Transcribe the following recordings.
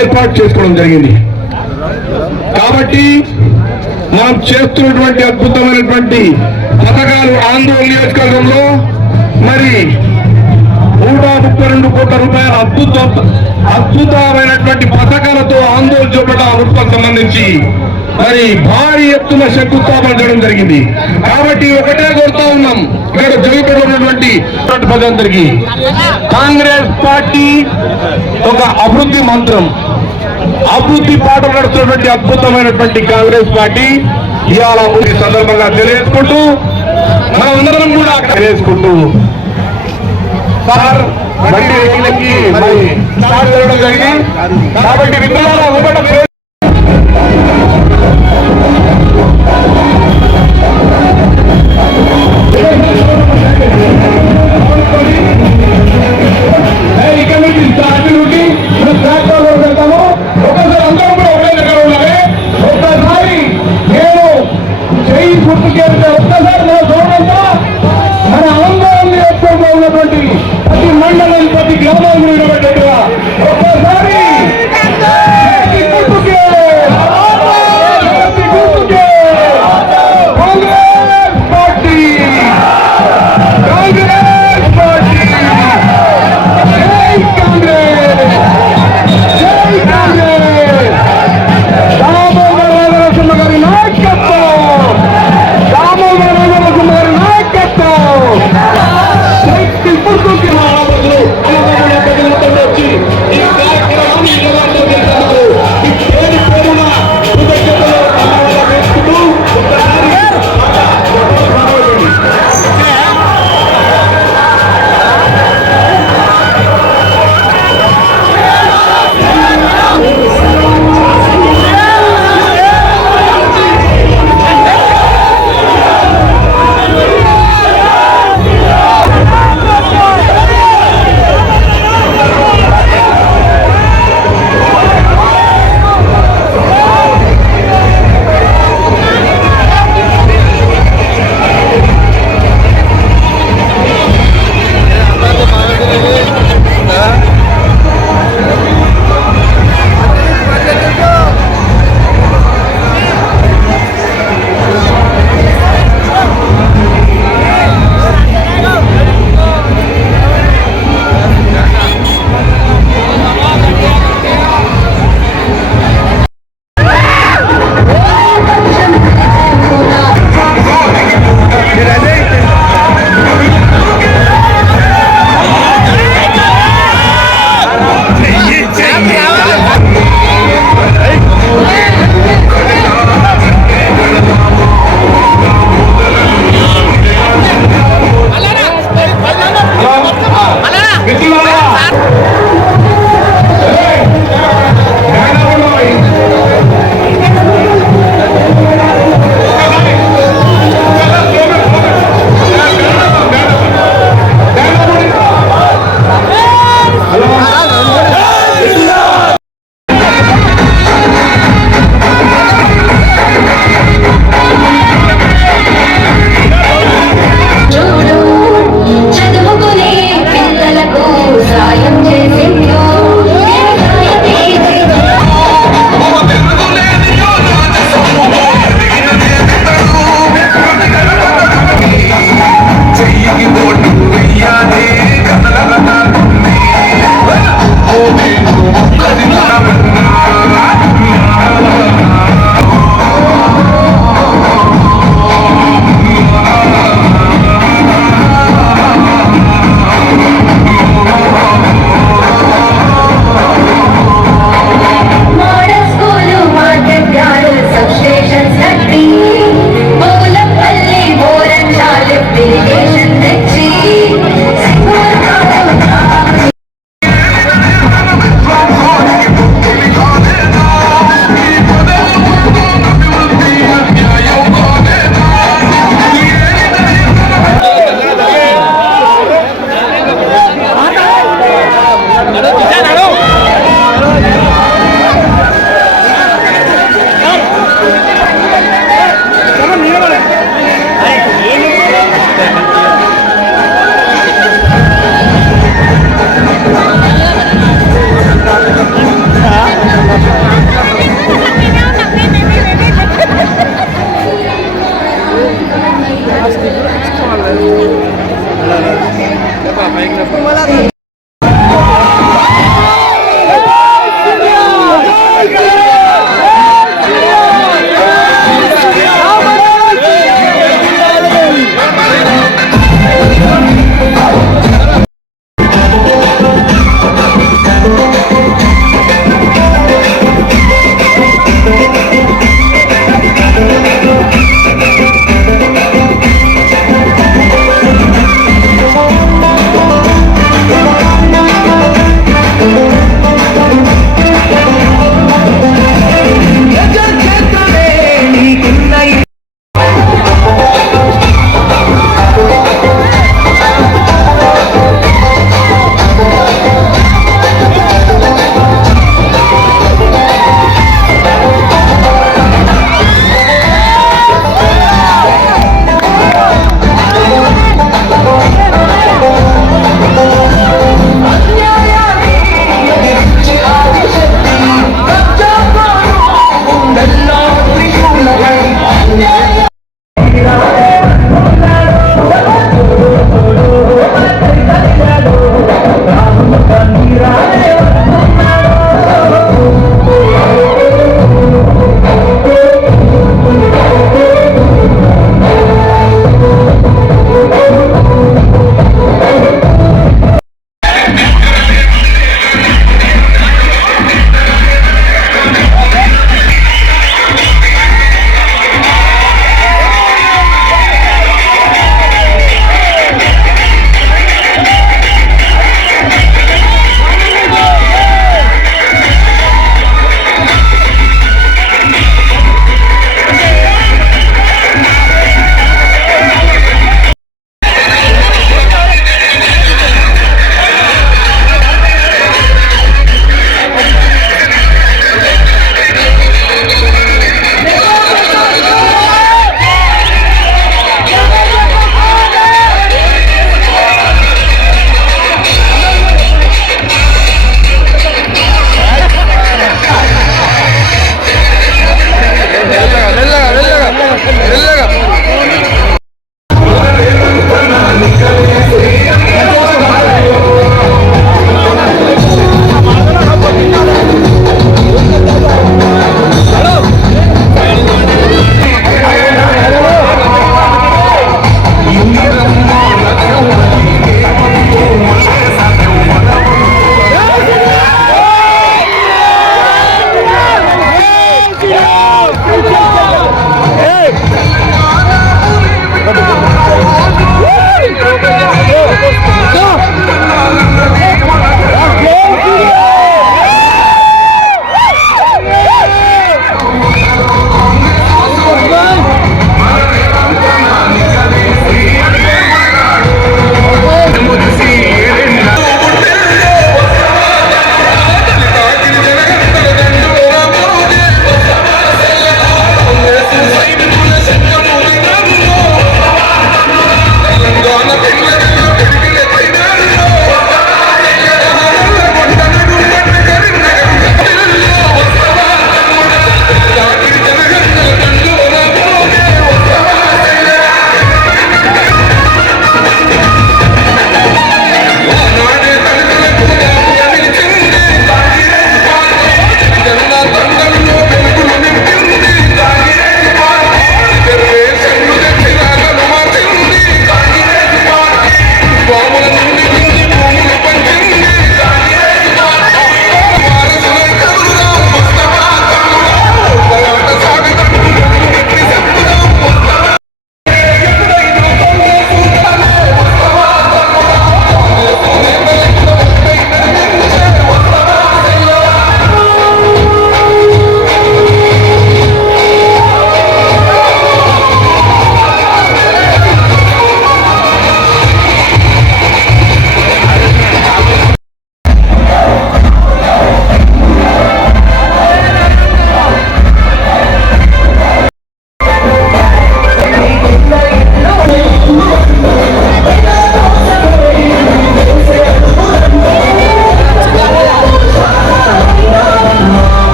ఏర్పాటు చేసుకోవడం జరిగింది. కాబట్టి మనం చేస్తున్నటువంటి అద్భుతమైనటువంటి పథకాలు ఆందోళన నియోజకవర్గంలో మరి 132 కోట్ల రూపాయల అద్భుతమైనటువంటి పథకాలతో ఆందోళన చూపట అమృతకు సంబంధించి మరి భారీ ఎత్తున శంకుస్థాపన చేయడం జరిగింది. కాబట్టి ఒకటే కోరుతా ఉన్నాం, ఇక్కడ జరుగుతున్నటువంటి ప్రజలందరికీ కాంగ్రెస్ పార్టీ ఒక అభివృద్ధి మంత్రం, అభివృద్ధి పాట నడుస్తున్నటువంటి అద్భుతమైనటువంటి కాంగ్రెస్ పార్టీ ఇవాళ సందర్భంగా తెలియజేసుకుంటూ మనందరం కూడా తెలియజేసుకుంటూ సార్ బండి రైళ్ళకి మరి స్టార్ట్ చేయడం జరిగింది. కాబట్టి విద్యార్థుల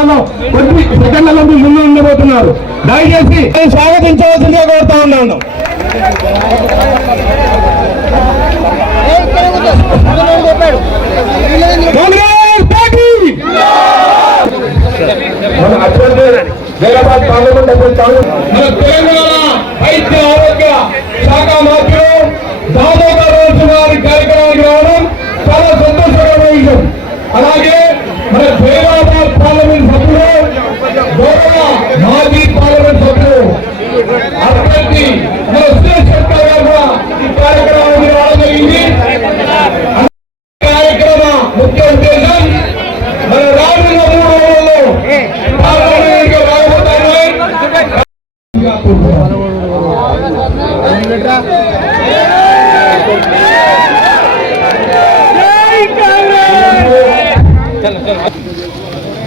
నిమిషాలలో కొద్ది సెకండ్లలో ముందు ఉండబోతున్నారు. దయచేసి స్వాగతించవలసిందిగా కోరుతా ఉన్నాను. మన హైదరాబాద్ పార్లమెంట్ మన తెలంగాణ వైద్య ఆరోగ్య శాఖ మంత్రులు దామోదర్ రాజు గారి కార్యక్రమానికి రావడం చాలా సంతోషకరమైన విషయం. అలాగే మన హైదరాబాద్ పార్లమెంట్ సభ్యులు గౌరవ మాజీ పార్లమెంట్ సభ్యులు అభ్యర్థి మన శ్రీశంకర్ గారు కూడా ఈ కార్యక్రమానికి రావడం జరిగింది. కార్యక్రమ ముఖ్య ఉద్దేశం మన రానున్న 3 రోజుల్లో పార్లమెంట్ రాబోతున్నాయి.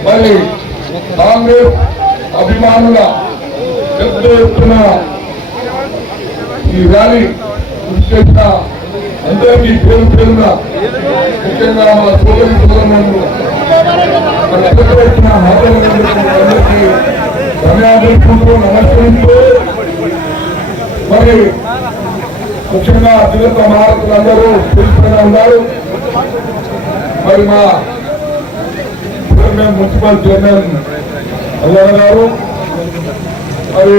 మరి కాంగ్రెస్ అభిమానుల పెద్ద ఎత్తున ఈ ర్యాలీ చేసిన అందరికీ పేరు పేరున ముఖ్యంగా మా సోదరి సోదరులను పెద్ద ఎత్తున అందరికీ ధన్యవాదాలు నమస్కరిస్తూ మరి ముఖ్యంగా తిరుపతి మహారథులందరూ తెలుసుకునే ఉన్నారు. మరి మా మున్సిపల్ చైర్మన్ అల్లయ్య గారు, మరి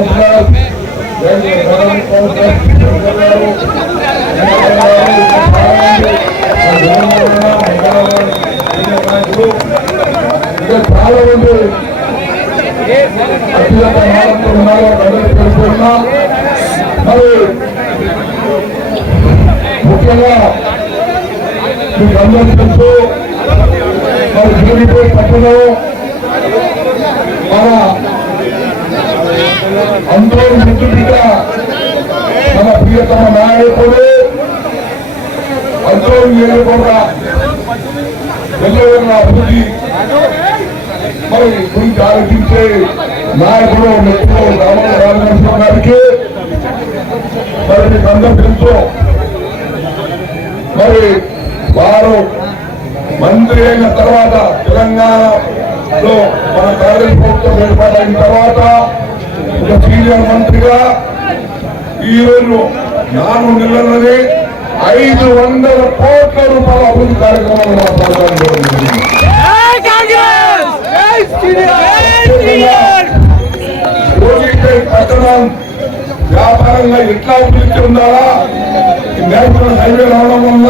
ఇంకా చాలా మంది అత్యంత ఉన్నారు. తెలుసుకున్నా మరి ముఖ్యంగా మీకు అందరూ తెలుసు మరి జూనిపేట పట్టణంలో మన అందరూ ముద్దుబిడ్డ మన ప్రియతమ నాయకుడు అందరూ కూడా వెళ్ళవన్న అభివృద్ధి మరి గురించి ఆలోచించే నాయకుడు నెక్కులు రామరాజనరసింహ గారికి మరి మీకు అందరూ తెలుసు. మరి వారు మంత్రి అయిన తర్వాత తెలంగాణలో మన కాంగ్రెస్ ప్రభుత్వం ఏర్పాటైన తర్వాత ఒక సీనియర్ మంత్రిగా ఈరోజు 4 నెలలనే 500 కోట్ల రూపాయల అభివృద్ధి కార్యక్రమాలు పట్టణం వ్యాపారంగా ఎట్లా అభివృద్ధి ఉండాలా, నేషనల్ హైవే రావడం వల్ల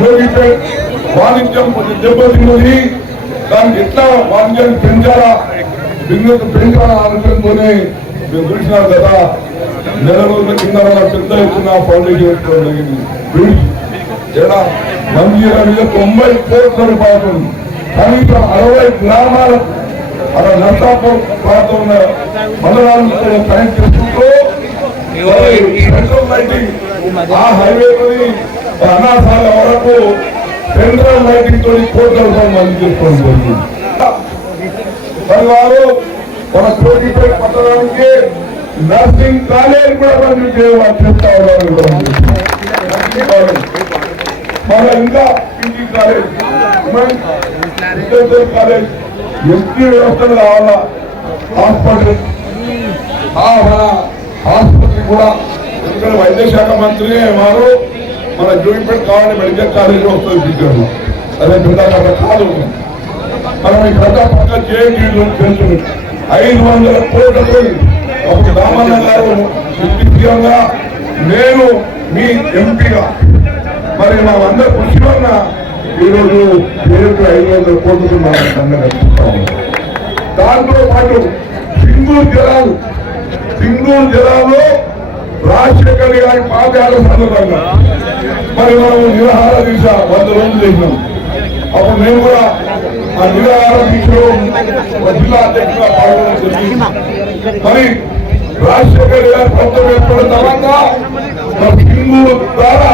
జోగిపేట వాణిజ్యం కొంచెం దెబ్బతిన్నది. దానికి ఎట్లా వాణిజ్యాన్ని పెంచాలా, బిజినెస్ పెంచాలా ఆలోచనతోనే మేము చూసినాం కదా. నెల రోజుల కింద పెద్ద ఎత్తున ఫౌండేషన్ వేసుకోవడం జరిగింది. మంజీరా మీద 90 కోట్ల రూపాయలు కనీసం 60 గ్రామాల అక్కడ నర్సాపూర్ ప్రాంతం ఉన్న మండలాలను కనెక్ట్ చేసుకుంటూ సెంట్రల్ లైటింగ్ ఆ హైవే అనాథాల వరకు సెంట్రల్ లైటింగ్ తోటి కోట్ల రూపాయలు మంజూరు చేసుకోవడం జరిగింది. మరి వారు మన కోటిపేట పట్టణానికి నర్సింగ్ కాలేజ్ కూడా మంజూరు చేయమని చెప్తా ఉన్నారు. మన ఇంకా పీజీ కాలేజ్, కాలేజ్, ఎంపీ వ్యవస్థలు కావాలా, హాస్పిటల్ మన ఆసుపత్రి కూడా. ఎందుకంటే వైద్య శాఖ మంత్రి వారు మన జోగిపేట కావాలని మెడికల్ కాలేజ్ వస్తుంది టీచర్లు. అదే పెద్ద కాదు. మనం ఈ పెద్ద పక్క జేఎన్టీలో తెలుసు 500 కోట్లతో ఒక రామన్న గారు సీఎంగా, నేను మీ ఎంపీగా మరి మా అందరూ కృషి వల్ల ఈరోజు పేరుకు 500 కోట్లతో మనం దాంతో పాటు సింగూరు జిల్లాలో రాజశేఖర్ గారి పాదయాత్ర సందర్భంగా మరి మనం నిరాహార దీక్ష 100 రోజులు చేసినాం. అప్పుడు మేము కూడా ఆ నిరాహార దీక్షలో జిల్లా అధ్యక్షులుగా పాల్గొనడం జరిగింది. మరి రాజశేఖర్ గారి ప్రభుత్వం ఏర్పడిన తర్వాత సింగూరు ద్వారా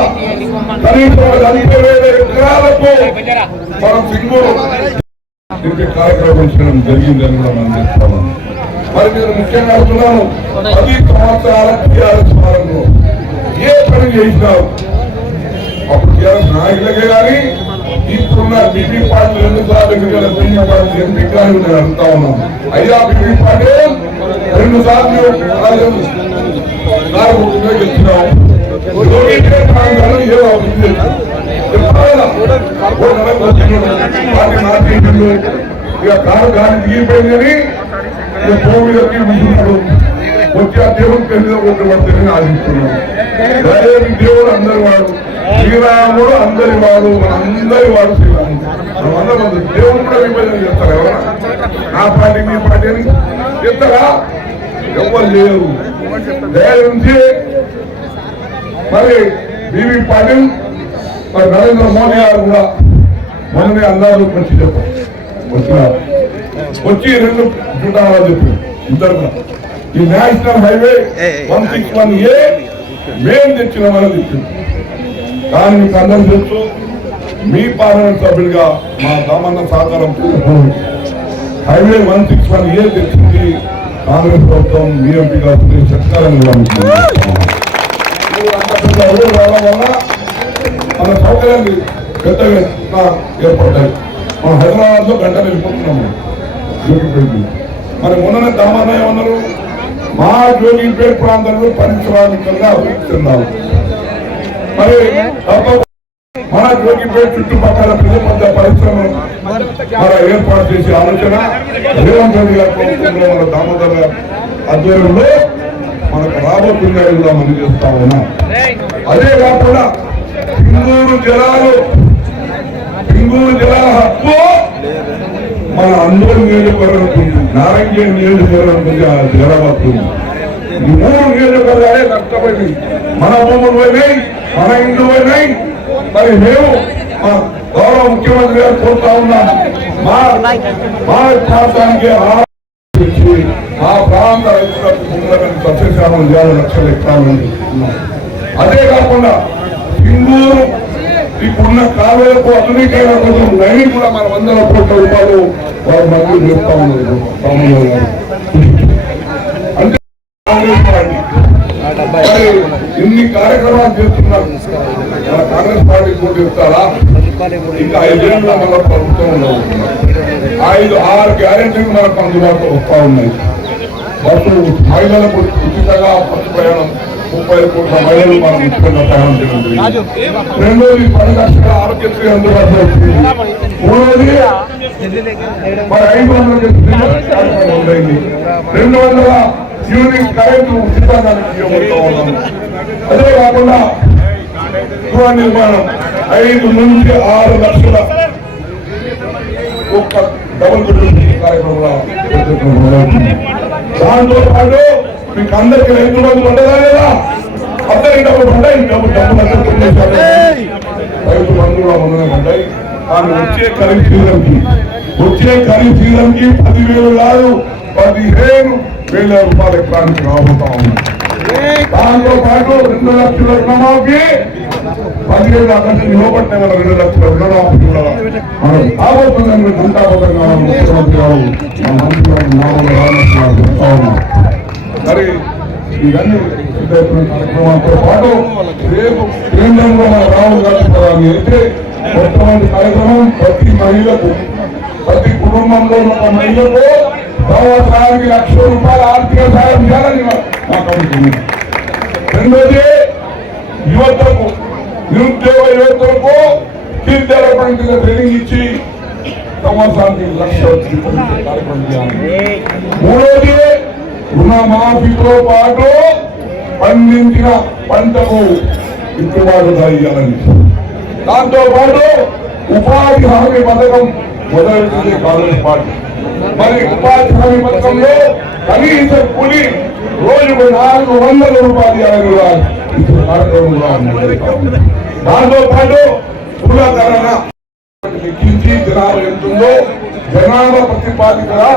కనీసం 50,000 ఎకరాలకు మనం సింగూరు కార్యక్రమం చేయడం జరిగిందని కూడా మనం చెప్తాము. మరి నేను ముఖ్యంగా అడుగుతున్నాను, 10 సంవత్సరాల టీఆర్ఎస్ పాలనలో ఏ పని చేసినారు? అప్పుడు టీఆర్ఎస్ నాయకులకే కానీ ఇప్పుడున్న బీపీ పార్టీ 2 సార్లు ఎంపీ కానీ నేను అడుగుతా ఉన్నాం. అయ్యా బీపీ పార్టీ 2 సార్లు గెలిచినాం. ఇక కారు గాలి దిగిపోయిందని భూమిలోకి ఉంటున్నాడు. వచ్చి ఆ దేవుడి పెళ్లి ఒకటి పడుతుందని ఆశిస్తున్నాడు. దేవుడు అందరి వాడు, శ్రీరాముడు అందరి వాడు, అందరి వాడు శ్రీరాముడు. మనం అందరం దేవుడు కూడా విభజన చేస్తారు. ఎవరా నా పార్టీ మీ పార్టీ అని చెప్తారా? ఎవరు లేరు. దయచి మరి బీవీ పాటిల్ మరి నరేంద్ర మోడీ గారు కూడా మొన్ననే అందరూ వచ్చి చెప్పారు. వచ్చి 2 చూడాలని చెప్పి ఇద్దరు ఈ నేషనల్ హైవే 161A మేము తెచ్చినామని చెప్పింది. కానీ మీకు అందరూ తెలుసు, మీ పార్లమెంట్ సభ్యుడిగా మా దామన్న సహకారం హైవే 161A తెచ్చింది కాంగ్రెస్ ప్రభుత్వం. మీ ఎంపీగా సత్కారం రావడం వల్ల మన సౌకర్యాన్ని పెద్దగా ఏర్పడ్డాయి. మనం హైదరాబాద్ లో గంటలు వెళ్ళిపోతున్నాము జోగిపేట. మరి మొన్ననే దామన్న ఏమన్నారు, మా జోగిపేట ప్రాంతంలో పారిశ్రామికంగా అభివృద్ధి చెందాలి. మరి మన జోగిపేట చుట్టుపక్కల పెద్ద పరిశ్రమలు మన ఏర్పాటు చేసే ఆలోచన రేవంత్ రెడ్డి గారి ప్రభుత్వంలో మన దామోదర్ గారి ఆధ్వర్యంలో మనకు రాబోతుందని కూడా మనం చేస్తా ఉన్నాం. అదే కాకుండా సింగూరు జలాల హక్కు మన అందరూ నియోజకవర్గం, నారాయణ నియోజకవర్గం ఆ జలాల హక్కు. ఈ 3 నియోజకవర్గాలే నష్టపోయింది. మన భూములు పోయినాయి, మన ఇండ్లు పోయినాయి. మరి మేము మా గౌరవ ముఖ్యమంత్రి గారు కోరుతా ఉన్నాం, మా ప్రాంతానికి ఆ ప్రాంత రైతులకు భూములను సస్యశ్యామం చేయాలని లక్ష్యాలు ఎక్కాలని. అదే కాకుండా సింగూరు ఇప్పుడున్న కాలువలకు ఆధునీకరణ కోసం లైన్ కూడా మన 100 కోట్ల రూపాయలు వారు మంజూరు చేస్తా ఉన్నారు. అంటే కాంగ్రెస్ పార్టీ ఇన్ని కార్యక్రమాలు చేస్తున్నారు. మన కాంగ్రెస్ పార్టీ కూడా చెప్తారా? ఇంకా 5 ఏళ్ళ మన ప్రభుత్వంలో 5-6 గ్యారెంటీలు మనకు అందుబాటులో వస్తా ఉన్నాయి. బస్సు మహిళలకు ఉచితంగా బస్సు ప్రయాణం 30 కోట్ల మహిళలు మనం ఉచితంగా ప్రయాణం చేయడం. 2వది 10 లక్షల ఆరోగ్యశ్రీ అందుబాటులో వచ్చింది. 3వది మరి 500 200 యూనిట్ కరెంటు ఉచితంగా ఉన్నాము. అదే కాకుండా గృహ నిర్మాణం 5 నుంచి 6 లక్షల ఒక్క డబుల్ బెడ్రూమ్ కార్యక్రమంలో. దాంతో పాటు మీకు అందరికీ రైతు బంధు పడ్డదా లేదా? అందరికి డబ్బులు పడ్డాయి. డబ్బులు రైతు బంధువులు మొన్ననే పడ్డాయి. కానీ వచ్చే ఖరీఫ్ సీజన్ కి 10,000 కాదు 15,000 రూపాయల ఎకరానికి రాబోతా ఉంది. దాంతో పాటు 2 లక్షల రుణమాఫీ 15 అక్కడ ఇవ్వబట్టే మన 2 లక్షల రుణమాఫీ కూడా మనం రాబోతుందని మీరు సంతాపంగా ముఖ్యమంత్రి గారు మరి ఇవన్నీ కార్యక్రమాలతో పాటు రేపు కేంద్రంలో మన రాహుల్ గాంధీ ప్రధాని అయితే మొట్టమొదటి కార్యక్రమం ప్రతి కుటుంబంలో ఒక మహిళకు సంవత్సరానికి 1,00,000 రూపాయల ఆర్థిక సాయం చేయాలని నాకు అనుకుంది. 2వది యువతకు నిరుద్యోగ యువతలకు స్కిల్ డెవలప్మెంట్ ట్రైనింగ్ ఇచ్చి సంవత్సరానికి 1,00,000 కార్యక్రమం చేయాలి. 3వది రుణమాఫీతో పాటు పండించిన పంటకు గిట్టుబాటు ఇవ్వాలని. దాంతో పాటు ఉపాధి హామీ పథకం మొదలెట్టింది కాంగ్రెస్ పార్టీ. మరి ఉపాధి హామీ పథకంలో కనీస కూలి రోజుకు 400 రూపాయలు కార్యక్రమం. దాంతో పాటు కులకరణ లెక్కించి జనాభా ఎంతుందో జనాభా ప్రతిపాదికగా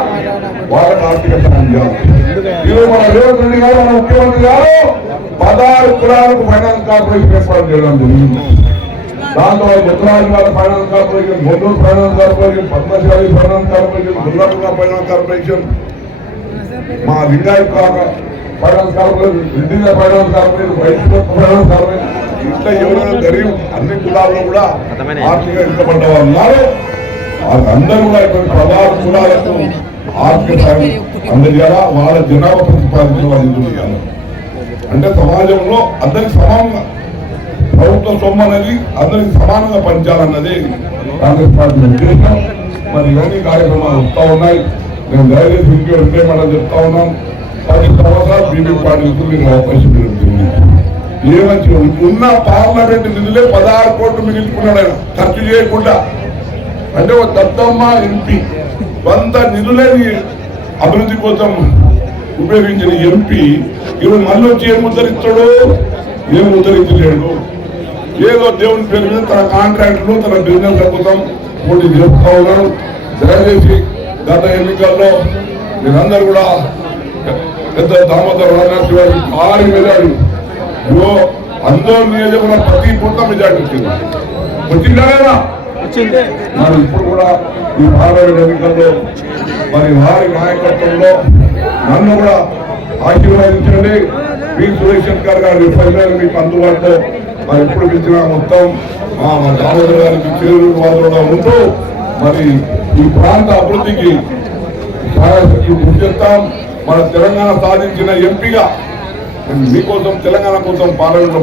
వాళ్ళకి ఆర్థిక సాయం చేయాలి. ఈరోజు మన రేవంత్ రెడ్డి గారు మన ముఖ్యమంత్రి గారు 16 కులాలకు ఫైనాన్స్ కార్పొరేషన్ ఏర్పాటు చేయడం జరిగింది. దాంతో గుజరాత్ గారి finance corporation, Guntur finance corporation, Padmashali finance corporation, Durgapura finance corporation, మా Lingayat finance corporation, Reddy finance corporation, వైద్య ఫైనాన్స్ కార్పొరేషన్ ఇంట్లో ఎవరైనా గరీబ్ అన్ని కులాల్లో కూడా ఆర్థిక వెనుకబడ్డ వాళ్ళు ఉన్నారు. అందరూ కూడా ఇప్పుడు ప్రభావ కులాలకు ఆర్థిక సాయం అందజేయాలా, వాళ్ళ జనాభా ప్రతిపాదించిన వాళ్ళు నిధులు ఇవ్వాలి. అంటే సమాజంలో అందరికి సమానంగా ప్రభుత్వ సొమ్ము అనేది అందరికి సమానంగా పంచాలన్నది కాంగ్రెస్ పార్టీ ఉద్దేశం. మరి ఇవన్నీ కార్యక్రమాలు వస్తూ ఉన్నాయి. నేను దయచేసి ఇంకేమన్నా చెప్తా ఉన్నాం. 10 సంవత్సరాలు బీజేపీ పార్టీలకు మీరు అవకాశం జరుగుతుంది. ఏమంచి ఉన్న పార్లమెంట్ నిధులే 16 కోట్లు మిగిల్చుకున్నాడు ఆయన ఖర్చు చేయకుండా. అంటే ఒక దత్తమ్మ ఎంపీ కొంత నిధులని అభివృద్ధి కోసం ఉపయోగించిన ఎంపీ ఈరోజు మళ్ళీ వచ్చి ఏం ఉద్ధరిస్తాడు, ఏం ఉద్ధరించలేడు. ఏదో దేవుని పేరు మీద తన కాంట్రాక్టులు తన బిజినెస్ కోసం పోటీ చేస్తూ ఉన్నాడు. దయచేసి గత ఎన్నికల్లో మీరందరూ కూడా పెద్ద దామోదర్ రాజనరసింహ గారికి భారీ మెజార్టీ, అందరూ నియోజకవర్గం ప్రతి పూర్త మెజార్టీ వచ్చిందా లేదా? మరి ఇప్పుడు కూడా ఈ పార్లమెంట్ ఎన్నికల్లో మరి వారి నాయకత్వంలో నన్ను కూడా ఆశీర్వదించండి. పి సురేష్ శంకర్ గారి ఫైనల్ మీకు అందుబాటులో మరి ఎప్పుడు పిలిచినా మొత్తం మా దామోదర్ గారికి చేరు వాదులుగా ఉంటూ మరి ఈ ప్రాంత అభివృద్ధికి సహాయశక్తి కృషి చేస్తాం. మన తెలంగాణ సాధించిన ఎంపీగా మీకోసం తెలంగాణ కోసం పార్లమెంట్లో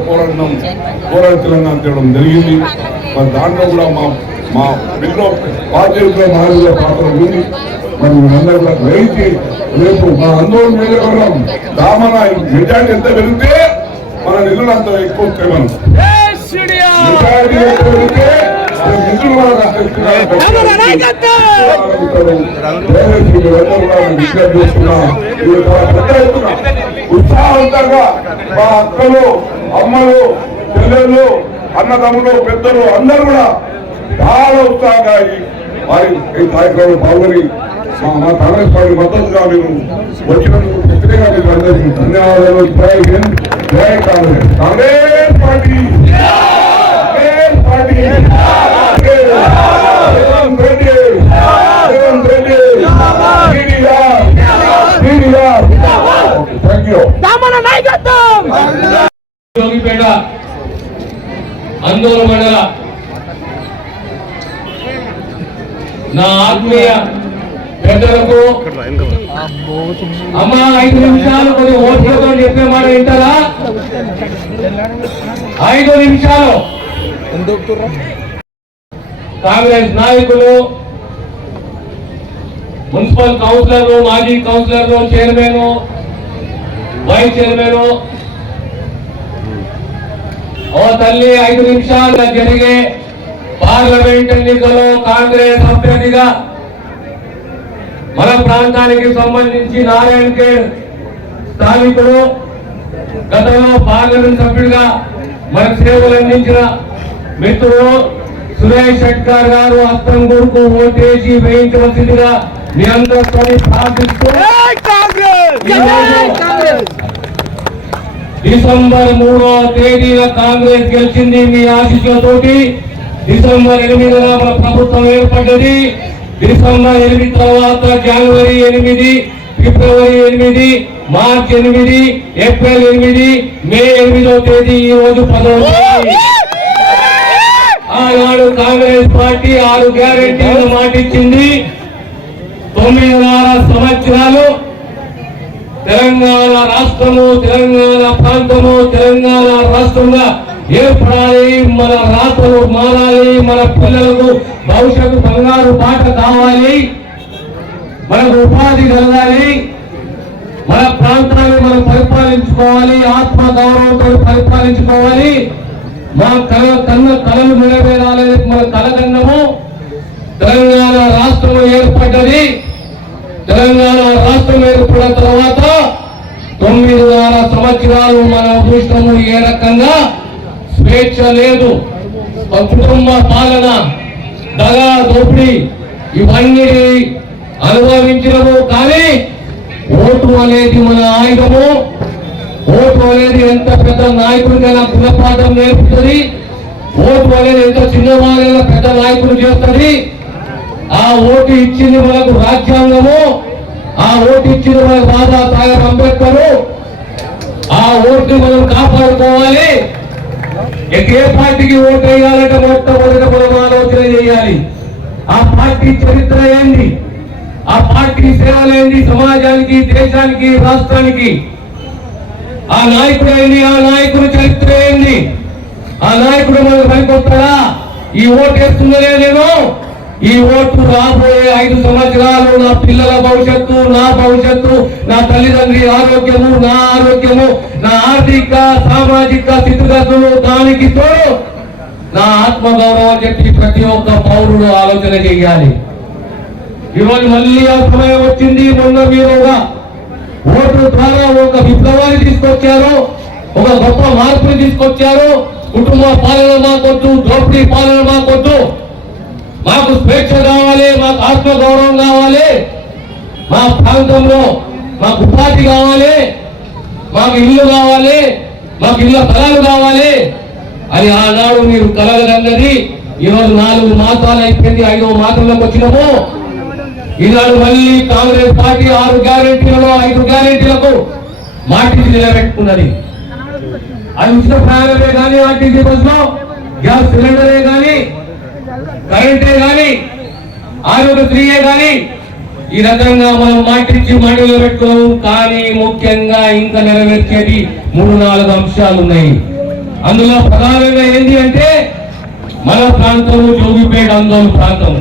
పోరాడి తెలంగాణ తేవడం జరిగింది. మరి దాంట్లో కూడా మా బిల్లు పార్టీలో మహిళల పాత్ర ఉంది. మరి మీరందరూ కూడా గ్రహించి రేపు మా ఆందోళన నియోజకవర్గం దామన మెజార్టీ ఎంత పెరిగితే మన నిధులు అంత ఎక్కువ వస్తాయి. మనం మెజార్టీ ఎంత పెరిగితే నిధులు ఉత్సాహవంతంగా మా అక్కలు అమ్మలు చెల్లెళ్ళు అన్నదమ్ములు పెద్దలు అందరూ కూడా చాలా ఉత్సాహంగా వారి ఈ కార్యక్రమంలో పాల్గొని మా కాంగ్రెస్ పార్టీ మద్దతుగా మీరు వచ్చినందుకు ప్రత్యేకంగా మీకు అందరికీ ధన్యవాదాలు. జై హింద్, జై కాంగ్రెస్. కాంగ్రెస్ పార్టీ జోగిపేట అందోళన మండల నా ఆత్మీయ పెద్దలకు అమ్మ 5 నిమిషాలు కొన్ని ఓట్లతో చెప్పే మాట వింటారా? 5 నిమిషాలు. కాంగ్రెస్ నాయకులు, మున్సిపల్ కౌన్సిలర్లు, మాజీ కౌన్సిలర్లు, చైర్మన్, వైస్ చైర్మన్, ఓ తల్లి 5 నిమిషాలుగా జరిగే పార్లమెంట్ ఎన్నికలో కాంగ్రెస్ అభ్యర్థిగా మన ప్రాంతానికి సంబంధించి నారాయణఖేడ్ స్థానికుడు, గతంలో పార్లమెంట్ సభ్యుడిగా మనకు సేవలు అందించిన మిత్రుడు సురేష్ శెట్కర్ గారు హస్తం గుర్తు ఓటేసి వేయించవలసిందిగా మీ అందరితో ప్రార్థిస్తూ డిసెంబర్ 3వ తేదీన కాంగ్రెస్ గెలిచింది. మీ ఆశీస్సులతోటి డిసెంబర్ 8న మన ప్రభుత్వం ఏర్పడ్డది. డిసెంబర్ 8 తర్వాత జనవరి 8, ఫిబ్రవరి 8, మార్చి 8, ఏప్రిల్ 8, మే 8వ తేదీ ఈ రోజు 10వ తేదీ. ఆనాడు కాంగ్రెస్ పార్టీ 6 గ్యారెంటీలు మాటిచ్చింది. 9.5 సంవత్సరాలు తెలంగాణ రాష్ట్రము, తెలంగాణ ప్రాంతము, తెలంగాణ రాష్ట్రంగా ఏర్పడాలి. మన రాతలు మారాలి, మన పిల్లలకు భవిష్యత్తు బంగారు బాట కావాలి, మనకు ఉపాధి కలగాలి, మన ప్రాంతాన్ని మనం పరిపాలించుకోవాలి, ఆత్మ గౌరవంతో పరిపాలించుకోవాలి, మా కళలు నెరవేరాలని మన కలగన్నము. తెలంగాణ రాష్ట్రం ఏర్పడ్డది. తెలంగాణ రాష్ట్రం ఏర్పడిన తర్వాత 9.5 సంవత్సరాలు మన అదృష్టము ఏ రకంగా స్వేచ్ఛ లేదు, కుటుంబ పాలన, దగా దోపిడీ ఇవన్నీ అనుభవించినము. కానీ ఓటు అనేది మన ఆయుధము. ఓటు అనేది ఎంత పెద్ద నాయకుడికైనా గుణపాఠం నేర్పుతుంది. ఓటు అనేది ఎంత చిన్నవాళ్ళైనా పెద్ద నాయకుడు చేస్తుంది. ఆ ఓటు ఇచ్చింది మనకు రాజ్యాంగము. ఆ ఓటు ఇచ్చింది మనకు బాబాసాహెబ్ అంబేద్కర్. ఆ ఓటుని మనం కాపాడుకోవాలి. ఏ పార్టీకి ఓటు వేయాలంటే మొట్టమొదట మనం ఆలోచన చేయాలి. ఆ పార్టీ చరిత్ర ఏంది, ఆ పార్టీ సేవలేంది సమాజానికి, దేశానికి, రాష్ట్రానికి. ఆ నాయకుడు ఏంది, ఆ నాయకుడు చరిత్ర ఏంది, ఆ నాయకుడు మనకు పనికొస్తాడా? ఈ ఓటు వేస్తుందనే నేను ఈ ఓటు రాబోయే 5 సంవత్సరాలు నా పిల్లల భవిష్యత్తు, నా భవిష్యత్తు, నా తల్లిదండ్రి ఆరోగ్యము, నా ఆరోగ్యము, నా ఆర్థిక సామాజిక స్థితిగతులు, దానికి తోడు నా ఆత్మగౌరవం చెప్పి ప్రతి ఒక్క పౌరుడు ఆలోచన చేయాలి. ఈరోజు మళ్ళీ ఆ సమయం వచ్చింది. మొన్న మీరు ఓటు ద్వారా ఒక విప్లవాన్ని తీసుకొచ్చారు, ఒక గొప్ప మార్పుని తీసుకొచ్చారు. కుటుంబ పాలన మాకొద్దు, దోపిడీ పాలన మాకొద్దు, మాకు స్వేచ్ఛ కావాలి, మాకు ఆత్మగౌరవం కావాలి, మా ప్రాంతంలో మాకు ఉపాధి కావాలి, మాకు ఇల్లు కావాలి, మాకు ఇళ్ళ స్థలాలు కావాలి అని ఆనాడు మీరు కలగదన్నది ఈరోజు 4 మాసాలు అయిపోయింది. 5వ మాసంలోకి వచ్చినాము. ఈనాడు మళ్ళీ కాంగ్రెస్ పార్టీ 6 గ్యారెంటీలలో 5 గ్యారెంటీలకు మాటించి నిలబెట్టుకున్నది. అది ఉచిత ప్రయాణమే కానీ, ఆర్టీసీ బస్సులో గ్యాస్ సిలిండరే కానీ, కరెంటే కానీ, ఆరోగ్యశ్రీయే కానీ, ఈ రకంగా మనం మాటించి మాటలు పెట్టుకోము. కానీ ముఖ్యంగా ఇంకా నెరవేర్చేది 3-4 అంశాలు ఉన్నాయి. అందులో ప్రధానంగా ఏంటి అంటే మన ప్రాంతం జోగిపేట ఆందోళన ప్రాంతం.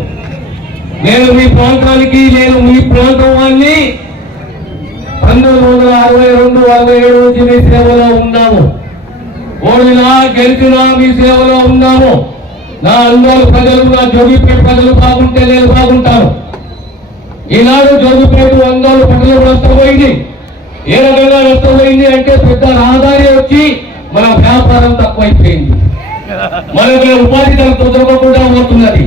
నేను మీ ప్రాంతానికి, నేను మీ ప్రాంతం వారిని 1962-67 నుంచి మీ సేవలో ఉన్నాము. ఓడినా గెలిచినా మీ సేవలో ఉన్నాము. నా ఆందోళన ప్రజలు, నా జోగిపేట ప్రజలు బాగుంటే నేను బాగుంటాను. ఈనాడు జోగిపేట ఆందోళన ప్రజలు నష్టపోయింది. ఏ రకంగా నష్టపోయింది అంటే పెద్ద రహదారి వచ్చి మన వ్యాపారం తక్కువైపోయింది, మనకు ఉపాధి దొరకకుండా పోతున్నది.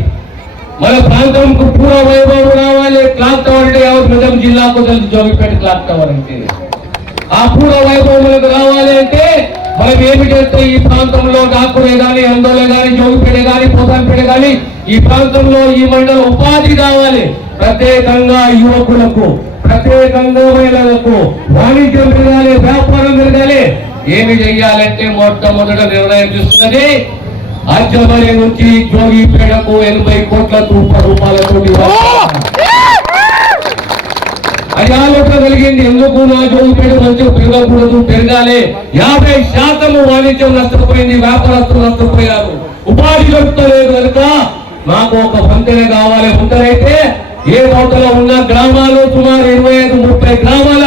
మన ప్రాంతంకు పూర్వ వైభవం రావాలి. క్లాక్ టవర్ అంటే మెదక్ జిల్లాకు తెలుసు, జోగిపేట క్లాక్ టవర్ అంటే. ఆ పూర్వ వైభవం మనకు రావాలి అంటే మనం ఏమి చేస్తే ఈ ప్రాంతంలో నాగ్పూరే కానీ, ఆందోళన కానీ, జోగిపేట కానీ, పోతాన్పేట కానీ, ఈ ప్రాంతంలో ఈ మండలం ఉపాధి కావాలి. ప్రత్యేకంగా యువకులకు, ప్రత్యేకంగా మహిళలకు వాణిజ్యం పెరగాలి, వ్యాపారం పెరగాలి. ఏమి చెయ్యాలంటే మొట్టమొదట నిర్ణయం తీసుకున్నది అచ్చబలి నుంచి జోగిపేటకు 80 కోట్ల రూపాయలతో అది ఆలోచన కలిగింది. ఎందుకు నా జోగిపేట మంచిగా పెరగకూడదు, పెరగాలి. 50% వాణిజ్యం నష్టపోయింది, వ్యాపారస్తులు నష్టపోయారు, ఉపాధి దొరుకుతలేదు కనుక నాకు ఒక వంతెన కావాలి. వంతెనైతే ఏ వంతలో ఉన్న గ్రామాలు సుమారు 25-30 గ్రామాల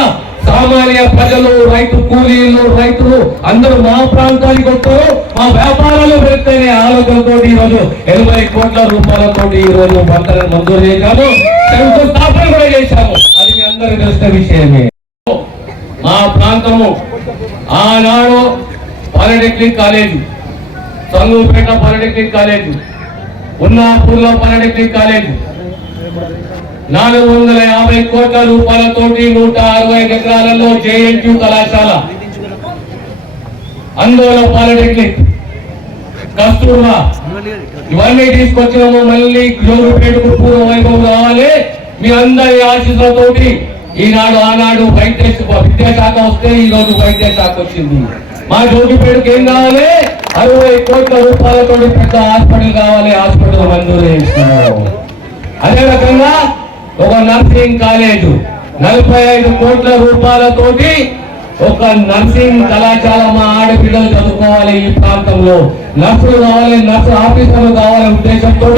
సామాన్య ప్రజలు, రైతు కూలీలు, రైతులు అందరూ మా ప్రాంతానికి వస్తారు, మా వ్యాపారాలు పెరుగుతాయనే ఆలోచనతో ఈరోజు 80 కోట్ల రూపాయలతో ఈరోజు వంతెనను మంజూరు చేశాము, శంకుస్థాపన కూడా చేశాము. అది మీ అందరికీ తెలిసిన విషయమే. మా ప్రాంతము ఆనాడు polytechnic college, Sangupeta polytechnic college, ఉన్నాపూర్లో పాలిటెక్నిక్ కాలేజీ, 450 కోట్ల రూపాయలతోటి 165 ఎకరాలలో జేఎన్టీయూ కళాశాల, ఆందోళన పాలిటెక్నిక్, కస్తూర్బా ఇవన్నీ తీసుకొచ్చినాము. మళ్ళీ జోగిపేటకు పూర్వ వైభవం రావాలి. మీ అందరి ఆశీస్సులతోటి ఈనాడు ఆనాడు విద్యాశాఖ వస్తే ఈరోజు వైద్య శాఖ వచ్చింది. మా జోగిపేటకు ఏం కావాలి? 60 కోట్ల రూపాయలతో పెద్ద హాస్పిటల్ కావాలి, హాస్పిటల్ మంజూరు చేస్తున్నాము. అదే రకంగా ఒక నర్సింగ్ కాలేజు 45 కోట్ల రూపాయలతోటి ఒక నర్సింగ్ కళాశాల మా ఆడపిల్లలు చదువుకోవాలి. ఈ ప్రాంతంలో నర్సులు కావాలి, నర్సు ఆఫీసర్లు కావాలనే ఉద్దేశంతో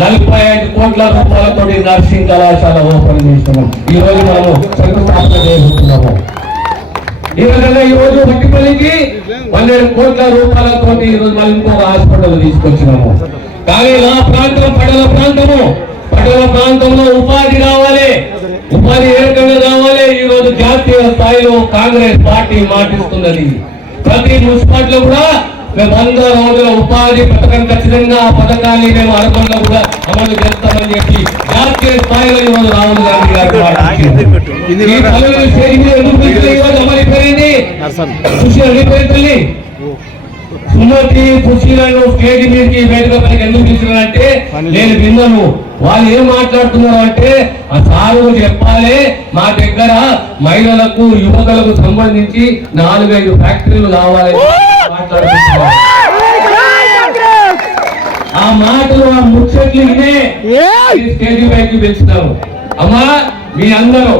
45 కోట్ల రూపాయలతోటి నర్సింగ్ కళాశాల ఓపెన్ చేస్తున్నాం. ఈ రోజు మనము శంకుస్థాపన చేసుకుంటున్నాము. ఈ రకంగా ఈ రోజు మట్టిపల్లికి 12 కోట్ల రూపాయలతోటి ఈ రోజు మళ్ళీ ఇంకొక హాస్పిటల్ తీసుకొచ్చినాము. కానీ నా ప్రాంతం పట్టణ ప్రాంతంలో ఉపాధి రావాలి. ఉపాధి ఏ రకంగా రావాలి? ఈ రోజు జాతీయ స్థాయిలో కాంగ్రెస్ పార్టీ మాటిస్తున్నది. ప్రతి మున్సిపాలిటీలో కూడా మేము 100 రోజుల ఉపాధి పథకం ఖచ్చితంగా ఆ పథకాన్ని మేము అరకొండలో కూడా అమలు చేస్తామని చెప్పి జాతీయ స్థాయిలో ఈరోజు రాహుల్ గాంధీ గారు అమలు సుమతి సుశీలను స్టేజ్ మీదకి వేదిక పైకి ఎందుకు తీసుకున్నారంటే నేను విన్నాను. వాళ్ళు ఏం మాట్లాడుతున్నారు అంటే ఆ సారు చెప్పాలి, మా దగ్గర మహిళలకు యువకులకు సంబంధించి 4-5 ఫ్యాక్టరీలు కావాలని మాట్లాడుతున్నారు. ఆ మాటలు ఆ ముచ్చట్లు ఇదే స్టేజ్ పైకి పిలుచుతాము. అమ్మా మీ అందరూ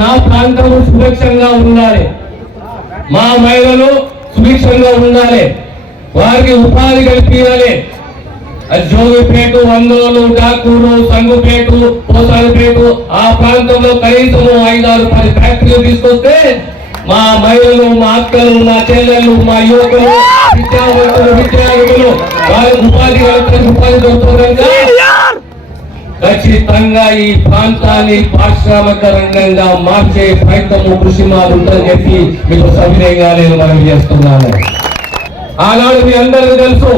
నా ప్రాంతము సుభిక్షంగా ఉండాలి, మా మహిళలు సుభిక్షంగా ఉండాలి, వారికి ఉపాధి కల్పించాలి. జోగిపేట, వందోలు, డాకూరు, సంగుపేట, పోసాలపేట ఆ ప్రాంతంలో కనీసం 5-6 ఫ్యాక్టరీలు తీసుకొస్తే మా మహిళలు, మా అక్కలు, మా చెల్లెళ్ళు, మా యువకులు, విద్యార్థులు వారికి ఉపాధి దొరుకుతుందంగా ఖచ్చితంగా ఈ ప్రాంతాన్ని పారిశ్రామిక రంగంగా మార్చే ప్రయత్నము కృషి మారుందని చెప్పి మీకు సవినయంగా నేను మనం చేస్తున్నాను. ఆనాడు మీ అందరికీ తెలుసు,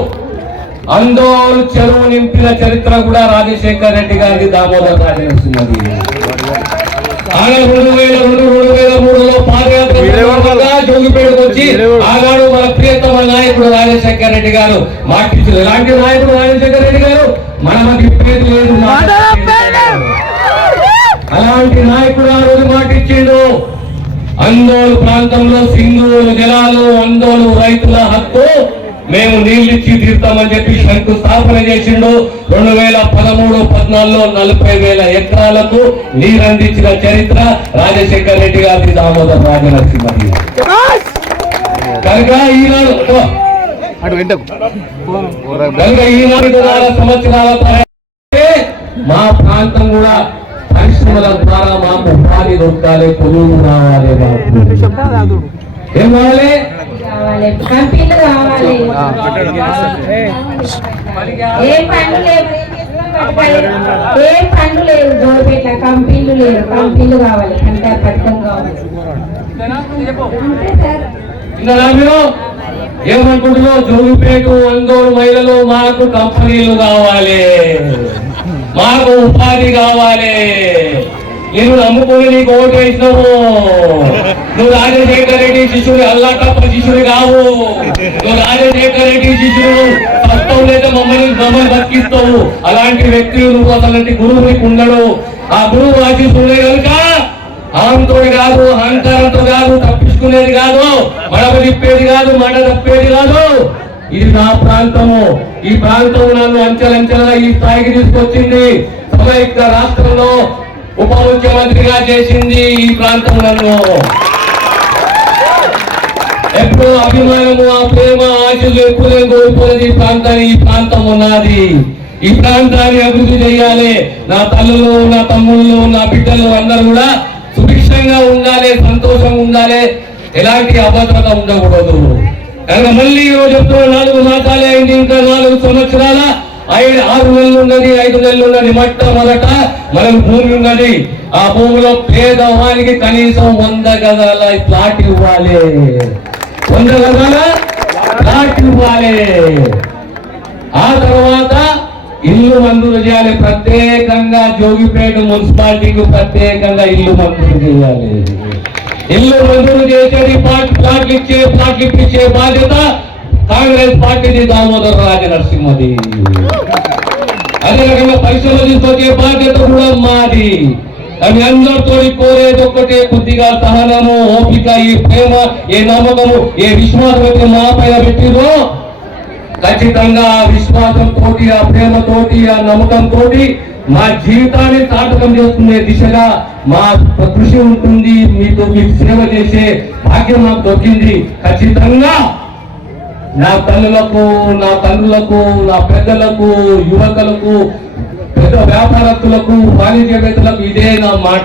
అందోళన చెరువు నింపిన చరిత్ర కూడా రాజశేఖర్ రెడ్డి గారికి, దామోదర్ రాజనరసింహది. ఆనాడు 2002-2003లో పాదయాత్ర జోగిపేటకు వచ్చి ఆనాడు మన ప్రియతమ నాయకుడు రాజశేఖర్ రెడ్డి గారు మాటించారు. ఎలాంటి నాయకుడు రాజశేఖర్ రెడ్డి గారు? మనకి పేరు లేదు, అలాంటి నాయకుడు ఆ రోజు మాటిచ్చిండు. అందోళన ప్రాంతంలో సింధూరు జలాలు, అందోళన రైతుల హక్కు మేము నీళ్ళిచ్చి తీరుతామని చెప్పి శంకుస్థాపన చేసిండు. 2013-14లో 40,000 ఎకరాలకు నీరందించిన చరిత్ర రాజశేఖర్ రెడ్డి గారి, దామోదర్ రాజనరసింహది. కనుక ఈనాడు 4 సంవత్సరాల మా ప్రాంతం కూడా పరిశ్రమల ద్వారా మాకు ఉపాధి దొరకాలి, పొలుగు రావాలి, ఏం కావాలి? కంపెనీలు కావాలి. ఏం పనులు లేవు జోడిపేట, కంపెనీలు లేవు. కంపెనీలు కావాలి, అంటే పథకం కావాలి. ఏమనుకుంటున్నావు? జోగిపేట, అందోళన మహిళలు మాకు కంపెనీలు కావాలి, మాకు ఉపాధి కావాలి. నేను నమ్ముకొని నీకు ఓటు వేసినావు. నువ్వు రాజశేఖర్ రెడ్డి శిష్యుడు, అల్లాటప్ప శిష్యుడు కావు. నువ్వు రాజశేఖర్ రెడ్డి శిష్యుడు సత్తం లేదా మమ్మల్ని బతికిస్తావు. అలాంటి వ్యక్తులు నువ్వు అసలు గురువు నీకు ఉండడు. ఆ గురువు ఆశిస్తుండే కనుక ఆమెతో కాదు, అహంకారంతో కాదు, తప్పించుకునేది కాదు, మడమ తిప్పేది కాదు, మాట తప్పేది కాదు. ఇది నా ప్రాంతము. ఈ ప్రాంతం నన్ను అంచెలంచెలుగా ఈ స్థాయికి తీసుకొచ్చింది. సమైక్య రాష్ట్రంలో ఉప ముఖ్యమంత్రిగా చేసింది ఈ ప్రాంతం. నన్ను ఎప్పుడు అభిమానము, ఆ ప్రేమ, ఆశలు ఎప్పుడు నేను కోల్పోలేదు. ఈ ప్రాంతాన్ని, ఈ ప్రాంతం ఉన్నది. ఈ ప్రాంతాన్ని అభివృద్ధి చేయాలి. నా తల్లులు, నా తమ్ముళ్ళు, నా బిడ్డలు అందరూ కూడా సుభిక్షంగా ఉండాలి, సంతోషంగా ఉండాలి, ఎలాంటి అభద్రత ఉండకూడదు. కనుక మళ్ళీ ఈరోజు చెప్తున్నా, 4 మాసాలే అయింది, ఇంకా 4 సంవత్సరాల 6 నెలలు ఉన్నది, 5 నెలలు ఉన్నది. మొట్టమొదట మనకు భూమి ఉన్నది. ఆ భూమిలో పేదవానికి కనీసం 100 గజాల ప్లాట్ ఇవ్వాలి, 100 గజాల ప్లాట్ ఇవ్వాలి. ఆ తర్వాత ఇల్లు మంజూరు చేయాలి. ప్రత్యేకంగా జోగిపేట మున్సిపాలిటీకి ప్రత్యేకంగా ఇల్లు మంజూరు చేయాలి. ఇల్లు మంజూరు చేసేది, ప్లాట్లు ఇప్పించే బాధ్యత కాంగ్రెస్ పార్టీది, దామోదర్ రాజనరసింహది. అదే రకంగా పరిశ్రమ తీసుకొచ్చే బాధ్యత కూడా మాది. అవి అందరితో కోరేది ఒక్కటే, కొద్దిగా సహనము, ఓపిక, ఈ ప్రేమ, ఏ నమ్మకము, ఏ విశ్వాసం అయితే మా పైన పెట్టిందో ఖచ్చితంగా ఆ విశ్వాసంతో, ఆ ప్రేమతోటి, ఆ నమ్మకంతో మా జీవితాన్ని సార్థకం చేసుకునే దిశగా మా కృషి ఉంటుంది. మీకు సేవ చేసే భాగ్యం మాకు దొరికింది. ఖచ్చితంగా నా తల్లులకు, నా తండ్రులకు, నా పెద్దలకు, యువకులకు, పెద్ద వ్యాపారస్తులకు, వాణిజ్యవేత్తలకు ఇదే నా మాట.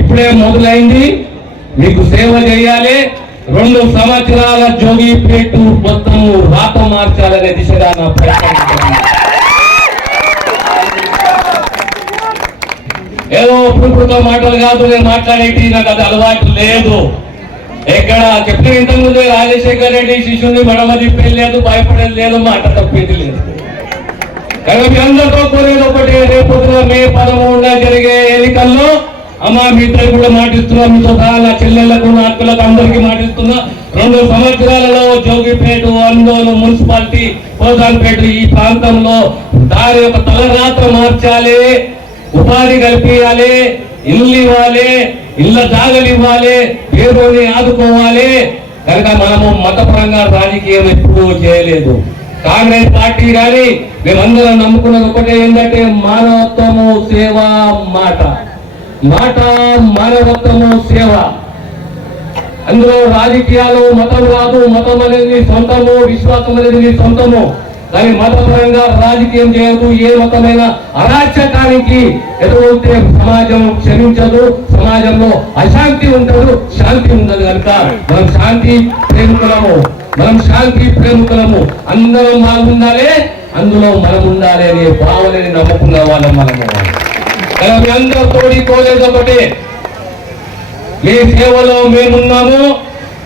ఇప్పుడే మొదలైంది, మీకు సేవ చేయాలి. 2 సంవత్సరాల జోగిపేట మొత్తము రాత మార్చాలనే దిశగా నా ప్రయత్నం. ఏదో ఇప్పుడు మాటలు కాదు నేను మాట్లాడేటి, నాకు అది అలవాటు లేదు. ఎక్కడ చెప్పిన ఇంతకుముందే రాజశేఖర్ రెడ్డి శిష్యుని మడమ తిప్పేది లేదు, భయపడేది లేదు, మాట తప్పేది లేదు. కానీ మీ అందరితో కోరేది ఒకటి, రేపు మే 13 జరిగే ఎన్నికల్లో అమ్మ మీ ఇద్దరు కూడా మాటిస్తున్నా, మీతో సహా నా చెల్లెళ్లకు, నా అక్కలకు అందరికీ మాటిస్తున్నా. 2 సంవత్సరాలలో జోగిపేట, అందోళన మున్సిపాలిటీ, పోసాలపేట ఈ ప్రాంతంలో దాని యొక్క తలరాత్ర మార్చాలి, ఉపాధి కల్పించాలి, ఇల్లు ఇవ్వాలి, ఇళ్ళ జాగలు ఇవ్వాలి, పేదోని ఆదుకోవాలి. కనుక మనము మతపరంగా రాజకీయం ఎప్పుడూ చేయలేదు. కాంగ్రెస్ పార్టీ కానీ మేమందరం నమ్ముకున్నది ఒకటే, ఏంటంటే మానవత్వము, సేవ, మాట మానవత్వము, సేవ. అందులో రాజకీయాలు మతం కాదు. మతం అనేది సొంతము, విశ్వాసం అనేది సొంతము. కానీ మతపరంగా రాజకీయం చేయదు. ఏ మతమైన అరాచకానికి ఎదురైతే సమాజం క్షమించదు, సమాజంలో అశాంతి ఉండదు, శాంతి ఉండదు. కనుక మనం శాంతి ప్రేమికులము, అందరం బాగుండాలి, అందులో మనం ఉండాలి అనే భావనని నమ్ముకున్న వాళ్ళం మనము. మీ అందరూ కోలేదు ఒకటి, మీ సేవలో మేమున్నాము.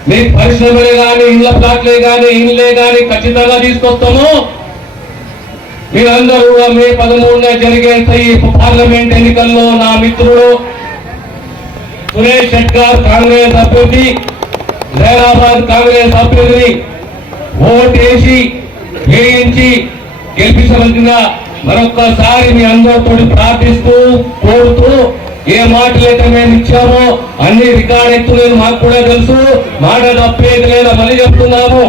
మీ పరిశ్రమలే కానీ, ఇళ్ల ప్లాట్లే కానీ, ఇళ్లే కానీ ఖచ్చితంగా తీసుకొస్తాము. మీరందరూ మే 13 జరిగే ఈ పార్లమెంట్ ఎన్నికల్లో నా మిత్రుడు సురేష్ షెట్కర్ కాంగ్రెస్ అభ్యర్థి, జైరాబాద్ కాంగ్రెస్ అభ్యర్థిని ఓటేసి వేయించి గెలిపించవలసిందిగా మరొక్కసారి మీ అందరితో ప్రార్థిస్తూ కోరుతూ, ఏ మాటలైతే మేము ఇచ్చామో అన్ని రికార్డ్ ఎత్తులేదు, మాకు కూడా తెలుసు. మాట తప్పేది లేదా మళ్ళీ చెప్తున్నాము.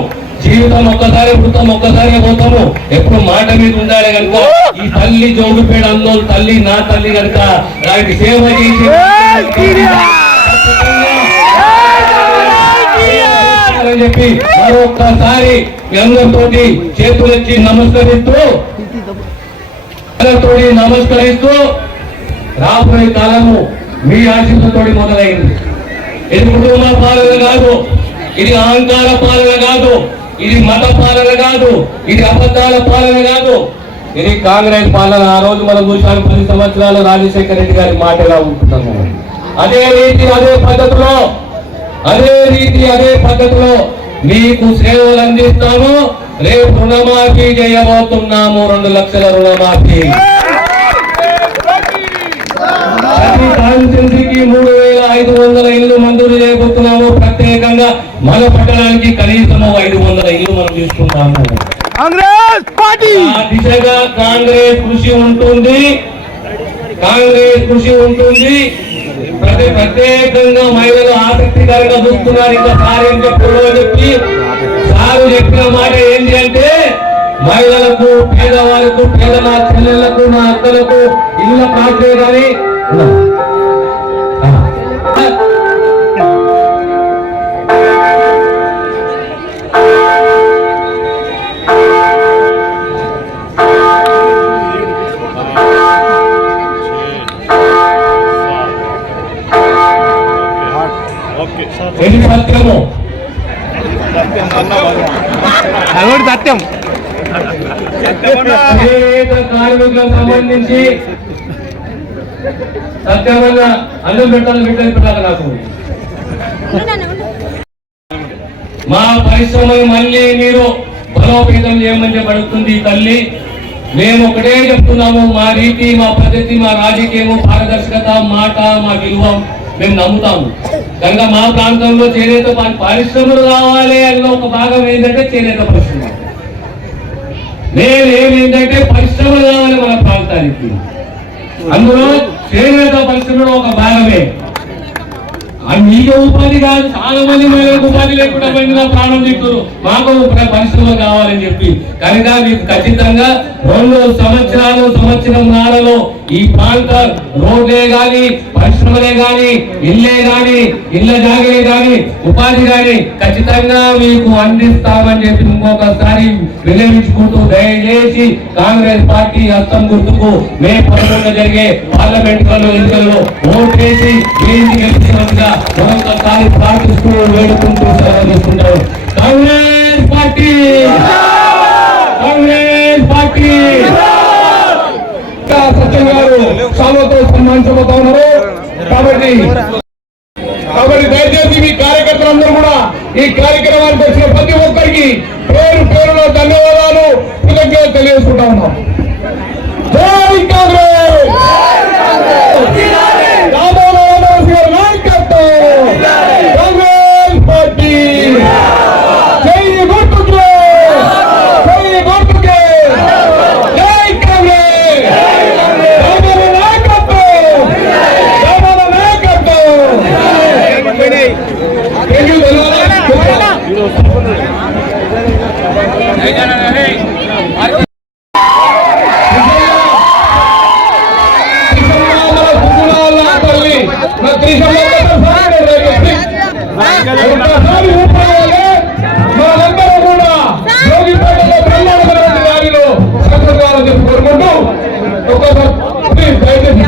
జీవితం ఒక్కసారి పుడతాం, ఒక్కసారి పోతాము. ఎప్పుడు మాట మీద ఉండాలి. కనుక ఈ తల్లి జోగుపేట అందోళ్ళు తల్లి, నా తల్లి కనుక దానికి సేవ చేసి అని చెప్పి మరొక్కసారి మీ అందరితోటి చేతులెత్తి నమస్కరిస్తూ రాబోయే కాలము మీ ఆశీస్సులతో మొదలైంది. ఇది కుటుంబ పాలన కాదు, ఇది అహంకార పాలన కాదు, ఇది మత పాలన కాదు, ఇది అబద్ధాల పాలన కాదు, ఇది కాంగ్రెస్ పాలన. ఆ రోజు మనం చూసాము 10 సంవత్సరాలు రాజశేఖర రెడ్డి గారి మాట ఎలా ఉంటున్నాము. అదే రీతి అదే పద్ధతిలో మీకు సేవలు అందిస్తాము. రేపు రుణమాఫీ చేయబోతున్నాము, 2 లక్షల రుణమాఫీ. ప్రతి కాన్స్టిట్యున్సీకి 3500 ఇళ్లు మంజూరు చేయబోతున్నాము. ప్రత్యేకంగా మన పట్టణానికి కనీసం 500 ఇళ్లు మనం తీసుకుంటాము. ఆ దిశగా కాంగ్రెస్ కృషి ఉంటుంది. ప్రత్యేకంగా మహిళలు ఆసక్తికరంగా చూస్తున్నారు. ఇంకా కార్యం చెప్పి సారు చెప్పిన మాట ఏంటి అంటే, మహిళలకు, పేదవాళ్ళకు, పేద నా చెల్లెళ్లకు, నా అక్కలకు ఇళ్ళ పాత్రే కానీ ఇది సత్యము. సత్యం కార్మికులకు సంబంధించి సత్యమైన అన్నం పెట్టాలి నాకు. మా పరిశ్రమలు మళ్ళీ మీరు బలోపేతం చేయమని చెప్పడుతుంది తల్లి. మేము ఒకటే చెప్తున్నాము, మా రీతి, మా పద్ధతి, మా రాజకీయము, పారదర్శకత, మాట, మా విలువ మేము నమ్ముతాము. కనుక మా ప్రాంతంలో చేనేత పరిశ్రమలు కావాలి అని ఒక భాగం ఏంటంటే చేనేత పరిశ్రమ. నేనేంటంటే పరిశ్రమలు కావాలి మన ప్రాంతానికి. అందులో చేనేత పరిశ్రమలో ఒక భాగమే. మీకు ఉపాధి కాదు, చాలా మంది మహిళలకు ఉపాధి లేకుండా పోయిన ప్రాణం తింటారు. మాకు పరిశ్రమ కావాలని చెప్పి. కనుక మీకు ఖచ్చితంగా 2 సంవత్సరం నాలలో ఈ ప్రాంత రోడ్లే గాని, పరిశ్రమలే గాని, ఇల్లే గాని, ఇళ్ల జాగలే గాని, ఉపాధి గాని ఖచ్చితంగా మీకు అందిస్తామని చెప్పి ఇంకొకసారి వినియోగించుకుంటూ, దయచేసి కాంగ్రెస్ పార్టీ హస్తం గుర్తుకు మే 11 జరిగే పార్లమెంట్ ఎన్నికల్లో ఓటేసి గెలిచినట్టుగా మరొకసారి ప్రార్థిస్తూ వేడుకుంటూ సెలవుకుంటారు. కాంగ్రెస్ పార్టీ సత్యం గారు సాల్వతో సన్మానించబోతా ఉన్నారు. కాబట్టి దయచేసి మీ కార్యకర్తలందరూ కూడా ఈ కార్యక్రమానికి వచ్చిన ప్రతి ఒక్కరికి పేరున ధన్యవాదాలు, కృతజ్ఞతలు తెలియజేసుకుంటా ఉన్నాం. జై కాంగ్రెస్! కాంగ్రెస్ పార్టీ జై గుర్తుకే! జై కాంగ్రెస్! నాయకత్వం! మనందరూ కూడా జోగిపేటలో బ్రహ్మాండమైన గాలిలో సంకల్పాలని చెప్పి కోరుకుంటూ ఒక్కొక్క దయచేసి